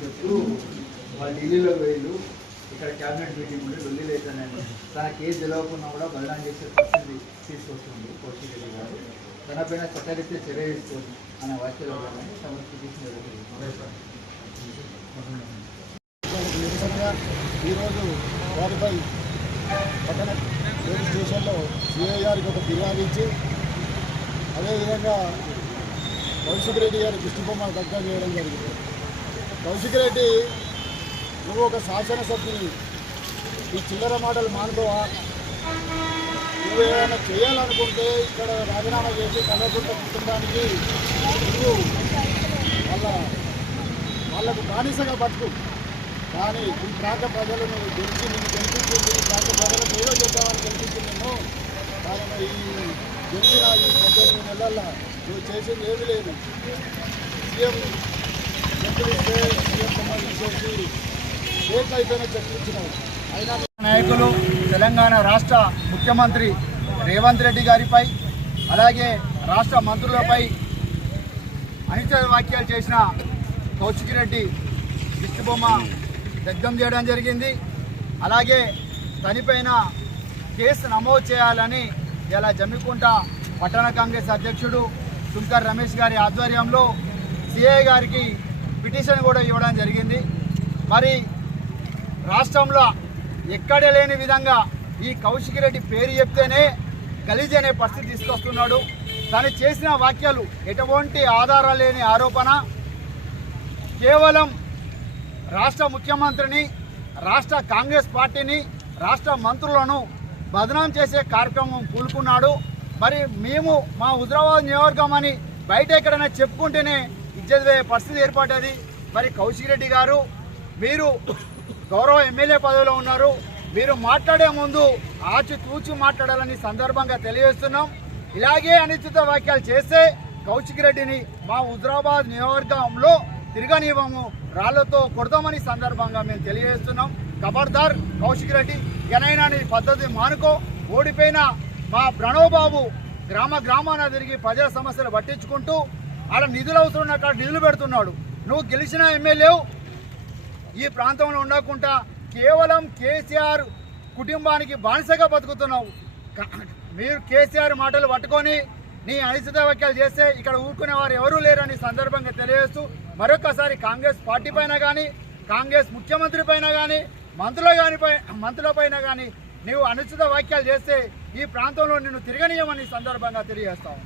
చుట్టూ వాళ్ళు ఢిల్లీలో వేళ్ళు ఇక్కడ క్యాబినెట్ మీటింగ్ ఉంటే ఢిల్లీలో అయితే తన కేసు తెలవకుండా కూడా బదనాం చేసే పరిస్థితి తీసుకొస్తుంది కౌశిక్ రెడ్డి గారు. తనపైన చట్టరీత్యా చర్య తీసుకోండి అనే వాక్యాలు ఈరోజు వారిపై పట్టణ పోలీస్ స్టేషన్లో సిఐ గారికి ఒక ఫిర్యాదు ఇచ్చి అదేవిధంగా కౌశిక్ రెడ్డి గారి దిష్టిబొమ్మ దగ్గర చేయడం జరిగింది. కౌశిక్ రెడ్డి, నువ్వు ఒక శాసనసభ్యుని, ఈ చిల్లర మాటలు మానుకోవా? నువ్వు ఏమైనా చేయాలనుకుంటే ఇక్కడ రాజీనామా చేసి కలవకుంట కుటుంబానికి నువ్వు వాళ్ళకు బానిసగా బతుకు. కానీ ఈ ప్రాంత ప్రజలు నువ్వు గెలిచి నిన్ను గెలిపించింది, ఈ ప్రాంత ప్రజలకు ఏదో చేద్దామని గెలిపించింది నిన్ను. కానీ ఈ గెలిచిన ఈ 18 నెలల్లో నువ్వు చేసింది ఏమీ లేదు. సీఎం చెట్లు ఇస్తే సీఎం బొమ్మలు తీసేసి స్టేట్ అయిపోయిన చెట్లు ఇచ్చినావు. అయినా నాయకులు తెలంగాణ రాష్ట్ర ముఖ్యమంత్రి రేవంత్ రెడ్డి గారిపై అలాగే రాష్ట్ర మంత్రులపై అనుచిత వ్యాఖ్యలు చేసిన కౌశిక్ రెడ్డి దిష్టిబొమ్మ దగ్ధం చేయడం జరిగింది. అలాగే తనిపైన కేసు నమోదు చేయాలని ఇలా జమ్మికుంట పట్టణ కాంగ్రెస్ అధ్యక్షుడు శుంకర్ రమేష్ గారి ఆధ్వర్యంలో సిఐ గారికి పిటిషన్ కూడా ఇవ్వడం జరిగింది. మరి రాష్ట్రంలో ఎక్కడ లేని విధంగా ఈ కౌశిక్ రెడ్డి పేరు చెప్తేనే గలీజ్ అనే పరిస్థితి తీసుకొస్తున్నాడు. తను చేసిన వ్యాఖ్యలు ఎటువంటి ఆధారాలు లేని ఆరోపణ. కేవలం రాష్ట్ర ముఖ్యమంత్రిని, రాష్ట్ర కాంగ్రెస్ పార్టీని, రాష్ట్ర మంత్రులను బదనాం చేసే కార్యక్రమం పూనుకున్నాడు. మరి మేము మా హుజరాబాద్ నియోజకవర్గం అని బయట ఎక్కడైనా చెప్పుకుంటేనే ఇజ్జత్ పోయే పరిస్థితి ఏర్పడ్డది. మరి కౌశిక్ రెడ్డి గారు, మీరు గౌరవ ఎమ్మెల్యే పదవిలో ఉన్నారు. మీరు మాట్లాడే ముందు ఆచితూచి మాట్లాడాలని సందర్భంగా తెలియజేస్తున్నాం. ఇలాగే అనుచిత వ్యాఖ్యలు చేస్తే కౌశిక్ రెడ్డిని మా హుజరాబాద్ నియోజకవర్గంలో తిరగనివ్వము, రాళ్లతో కొడదామని సందర్భంగా మేము తెలియజేస్తున్నాం. ఖబర్దార్ కౌశిక్ రెడ్డి, ఎనైనా నీ పద్ధతి మానుకో. ఓడిపోయిన మా ప్రణవ్ గ్రామాన తిరిగి ప్రజల సమస్యలు పట్టించుకుంటూ ఆడ నిధులు అవసరం అక్కడ నిధులు పెడుతున్నాడు. నువ్వు గెలిచిన ఎమ్మెల్యేవు ఈ ప్రాంతంలో ఉండకుండా కేవలం కేసీఆర్ కుటుంబానికి బానిసగా బతుకుతున్నావు. మీరు కేసీఆర్ మాటలు పట్టుకొని నీ అనుచిత వ్యాఖ్యలు చేస్తే ఇక్కడ ఊరుకునే వారు ఎవరూ లేరని సందర్భంగా తెలియజేస్తూ మరొకసారి కాంగ్రెస్ పార్టీ పైన కానీ, కాంగ్రెస్ ముఖ్యమంత్రి పైన కానీ, మంత్రుల పైన కానీ నీవు అనుచిత వ్యాఖ్యలు చేస్తే ఈ ప్రాంతంలో నిన్ను తిరగనీయమని సందర్భంగా తెలియజేస్తావు.